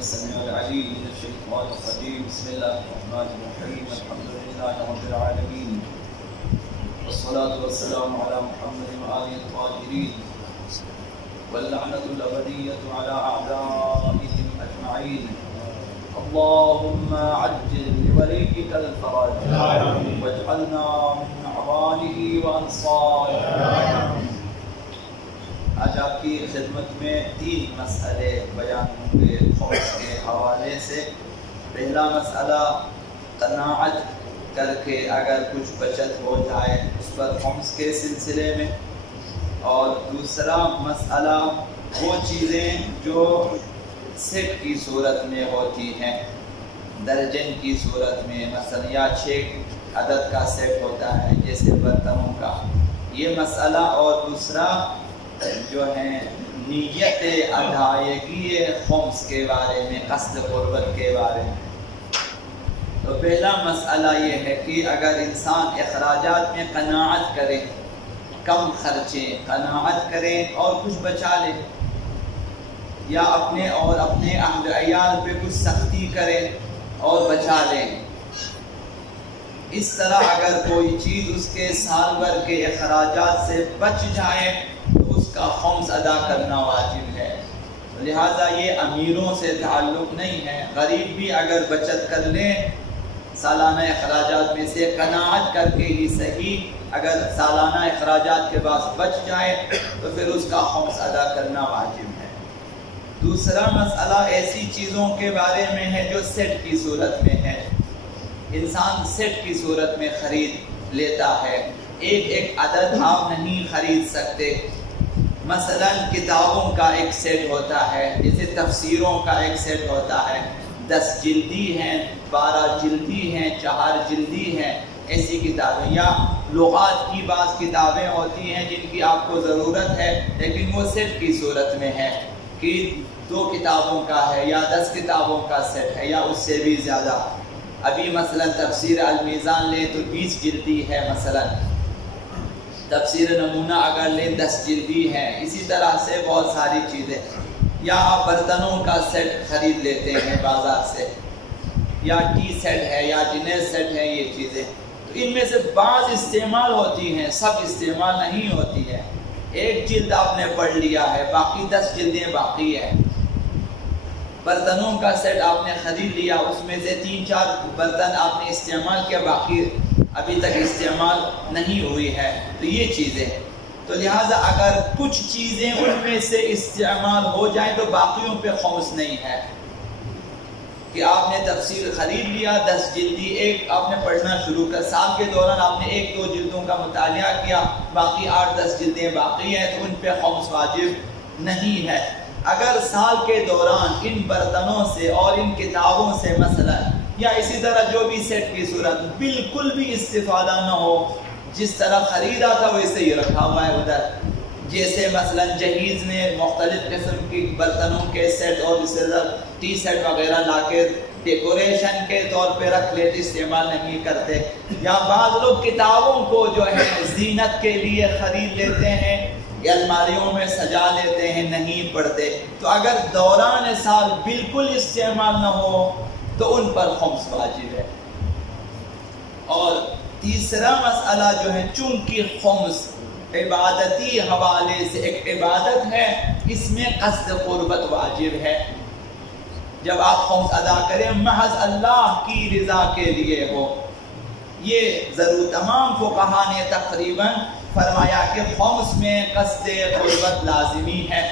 السميع العليم من الشيطان الرجيم. بسم الله الرحمن الرحيم. الحمد لله رب العالمين والصلاة والسلام على محمد وآله الطاهرين واللعنة الأبدية على أعدائهم أجمعين. اللهم عجل لوليك الفرج واجعلنا من أعوانه وأنصاره. آج آپ کی خدمت میں 3 مسئلے بیان ہوں گے خمس کے حوالے سے. پہلا مسئلہ قناعت کر کے اگر کچھ بچت ہو جائے اس پر خمس کے سلسلے میں، اور دوسرا مسئلہ وہ چیزیں جو سیٹ کی صورت میں ہوتی ہیں، درجن کی صورت میں، مثلا یا 6 عدد کا سیٹ ہوتا ہے جیسے برتنوں کا، یہ مسئلہ. اور دوسرا جو ہے نیت ادائیگی خمس کے بارے میں، قصد قربت کے بارے میں. تو پہلا مسئلہ یہ ہے کہ اگر انسان اخراجات میں قناعت کرے، کم خرچے، قناعت کرے اور کچھ بچا لے، یا اپنے اہل عیال پہ کچھ سختی کرے اور بچا لے، اس طرح اگر کوئی چیز اس کے سال بھر کے اخراجات سے بچ جائے تو اس کا خمس ادا کرنا واجب ہے. لہٰذا یہ امیروں سے تعلق نہیں ہے. غریب بھی اگر بچت کر لیں سالانہ اخراجات میں سے، قناعت کر کے ہی صحیح، اگر سالانہ اخراجات کے بعد بچ جائے تو پھر اس کا خمس ادا کرنا واجب ہے. دوسرا مسئلہ ایسی چیزوں کے بارے میں ہے جو سیٹ کی صورت میں ہے. انسان سیٹ کی صورت میں خرید لیتا ہے، ایک عدد آپ نہیں خرید سکتے. مثلا کتابوں کا ایک سیٹ ہوتا ہے، جیسے تفسیروں کا ایک سیٹ ہوتا ہے، 10 جلدی ہیں، 12 جلدی ہیں، 4 جلدی ہیں، ایسی کتابیں. یا لغات کی بعض کتابیں ہوتی ہیں جن کی آپ کو ضرورت ہے لیکن وہ سیٹ کی صورت میں ہے کہ 2 کتابوں کا ہے یا 10 کتابوں کا سیٹ ہے یا اس سے بھی زیادہ. ابھی مثلا تفسیر المیزان لیں تو 20 جلدی ہے، مثلا تفسیر نمونہ اگر لیں 10 جلدی ہے. اسی طرح سے بہت ساری چیزیں. یا آپ برتنوں کا سیٹ خرید لیتے ہیں بازار سے، یا ٹی سیٹ ہے یا ڈنر سیٹ ہے، یہ چیزیں تو ان میں سے بعض استعمال ہوتی ہیں، سب استعمال نہیں ہوتی ہے. 1 جلد آپ نے پڑھ لیا ہے، باقی 10 جلدیں باقی ہے. برتنوں کا سیٹ آپ نے خرید لیا، اس میں سے 3-4 برتن آپ نے استعمال کیا، باقی ابھی تک استعمال نہیں ہوئی ہے. تو یہ چیزیں، تو لہٰذا اگر کچھ چیزیں ان میں سے استعمال ہو جائیں تو باقیوں پہ خمس نہیں ہے. کہ آپ نے تفسیر خرید لیا 10 جلدی، ایک آپ نے پڑھنا شروع کر، سال کے دوران آپ نے 1-2 جلدوں کا مطالعہ کیا، باقی 8-10 جلدیں باقی ہیں تو ان پہ خمس واجب نہیں ہے. اگر سال کے دوران ان برتنوں سے اور ان کتابوں سے مثلا یا اسی طرح جو بھی سیٹ کی صورت بالکل بھی استفادہ نہ ہو، جس طرح خریدا تھا ویسے ہی رکھا ہوا ہے ادھر، جیسے مثلا جہیز میں مختلف قسم کی برتنوں کے سیٹ اور ٹی سیٹ وغیرہ لا کے ڈیکوریشن کے طور پہ رکھ لیتے، استعمال نہیں کرتے. یا بعض لوگ کتابوں کو جو ہے زینت کے لیے خرید لیتے ہیں یا الماریوں میں سجا لیتے ہیں، نہیں پڑھتے. تو اگر دوران سال بالکل استعمال نہ ہو تو ان پر خمس واجب ہے. اور تیسرا مسئلہ جو ہے، چونکہ خمس عبادتی حوالے سے ایک عبادت ہے، اس میں قصد قربت واجب ہے. جب آپ خمس ادا کریں محض اللہ کی رضا کے لیے ہو. یہ ضرور تمام فقہا نے تقریباً فرمایا کہ خمس میں قصد قربت لازمی ہے.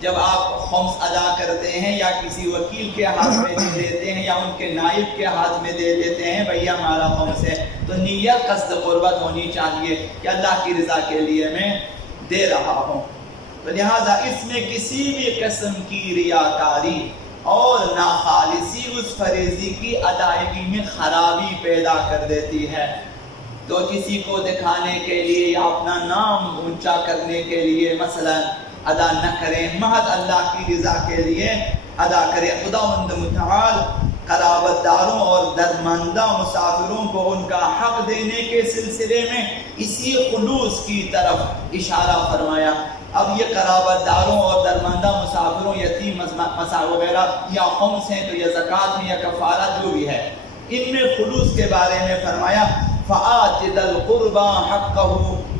جب آپ خمس ادا کرتے ہیں یا کسی وکیل کے ہاتھ میں دے دیتے ہیں یا ان کے نائب کے ہاتھ میں دے دیتے ہیں بھیا ہمارا خمس ہے، تو نیت قصد قربت ہونی چاہیے کہ اللہ کی رضا کے لیے میں دے رہا ہوں. تو لہٰذا اس میں کسی بھی قسم کی ریاکاری اور ناخالصی اس فریضے کی ادائیگی میں خرابی پیدا کر دیتی ہے. تو کسی کو دکھانے کے لیے یا اپنا نام اونچا کرنے کے لیے مثلا ادا نہ کریں، محض اللہ کی رضا کے لیے ادا کریں. خداوند متعال قرابت داروں اور درماندہ مسافروں کو ان کا حق دینے کے سلسلے میں اسی خلوص کی طرف اشارہ فرمایا اب یہ قرابت داروں اور درماندہ مسافروں، یتیم وغیرہ یا خمس ہیں تو یا زکوٰۃ میں یا کفارہ جو بھی ہے، ان میں خلوص کے بارے میں فرمایا فآت ذی القربى حقہ،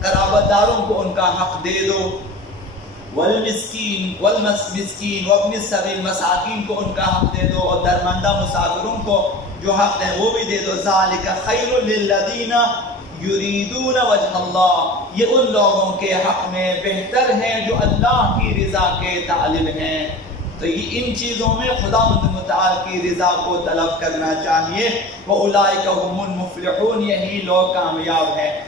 قرابت داروں کو ان کا حق دے دو، والمسکین وابن السبیل، مساکین کو ان کا حق دے دو، اور درماندہ مسافروں کو جو حق ہے وہ بھی دے دو۔ ذالک خیر للذین یریدون وجہ اللہ، یہ ان لوگوں کے حق میں بہتر ہے جو اللہ کی رضا کے طالب ہیں۔ تو یہ ان چیزوں میں خداوند متعال کی رضا کو طلب کرنا چاہیے۔ وَأُولَٰئِكَ هُمُ الْمُفْلِحُونَ، یہی لوگ کامیاب ہیں۔